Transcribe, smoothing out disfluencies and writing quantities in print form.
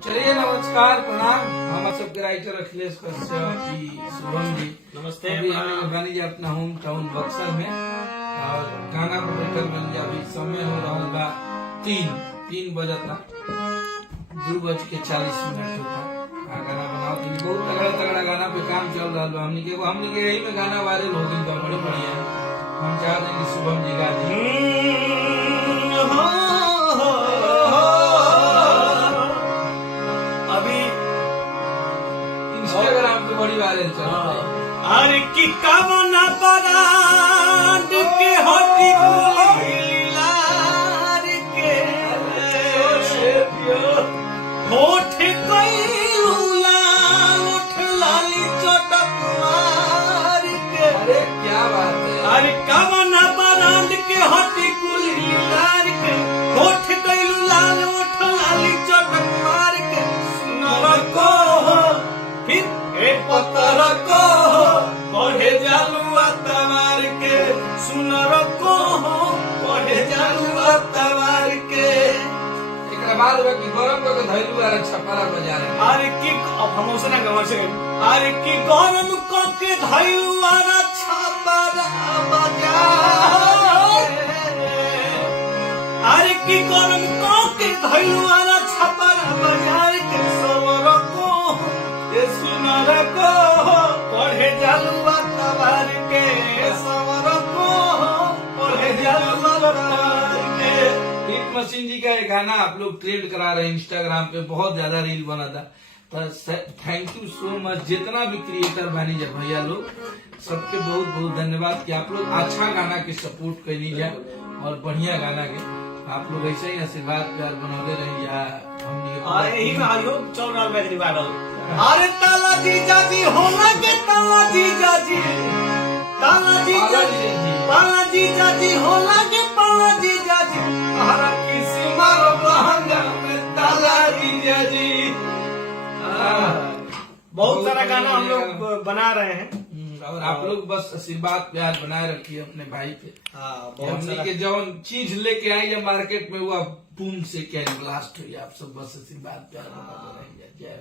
चलिए नमस्कार प्रणाम। हम सबके राइटर अखिलेश कश्यप जी, शुभम जी नमस्ते। अभी हम बनी जी अपना होम टाउन बक्सर में और गाना पर बैठल बन जी। अभी समय हो रहा बा 3 बजता 2:40 होता। गाना बनाओ तो बहुत तगड़ा तगड़ा गाना पे काम चल रहा बा। हमने के यही में गाना वायरल हो गई बा, बड़ी बढ़िया। हम चाहते हैं कि शुभम जी गा दी। अभी इंस्टाग्राम पे बड़ी वायरल चल रहा है। अरे की कामना परांड के होती लार के होठ कैलूला उठ लाली चोटक मार के। अरे क्या बात है। अरे कामना परांड के होती कुली लार के होठ कैलूला उठ लाली चोटक मार के। सुनर को फिर एक पत्थर को पढ़े जालुआ तवार के। सुनर को पढ़े जालुआ तवार के। एकरा बाद बा कि गरम को धैलू वाला छपारा बजा रहे। अरे की अब हम उसे ना गवा से अरे की गरम को के धैलू वाला छपारा बजा। अरे की गरम को के धैलू वाला छपारा बाजार के। सवर को ये सुनर को पढ़े जालुआ तवार के। सवर को पढ़े जालुआ तवार के। हिट मशीन जी का ये गाना आप लोग ट्रेंड करा रहे हैं इंस्टाग्राम पे, बहुत ज्यादा रील बना था। थैंक यू सो मच जितना भी क्रिएटर बनी जा भैया लोग, सबके बहुत बहुत धन्यवाद कि आप लोग अच्छा गाना के सपोर्ट कर लीजिए और बढ़िया गाना के आप लोग ऐसे ही आशीर्वाद प्यार बनौले रहिए। यही में आयोग चल रहा है रिवाइवल। अरे ताला जीजा जी होना के ताला जीजा जी। ताला जीजा जी ताला जीजा जी होना के ताला जीजा जी। हरा किसी मारो बहंगा में ताला जीजा जी। बहुत सारा गाना हम लोग बना रहे हैं और आप लोग बस आशीर्वाद प्यार बनाए रखिए अपने भाई पे। हमने के जौन चीज लेके आई है मार्केट में वो अब बूम से क्या ब्लास्ट हुई। आप सब बस आशीर्वाद प्यार बनाते रहिए। जय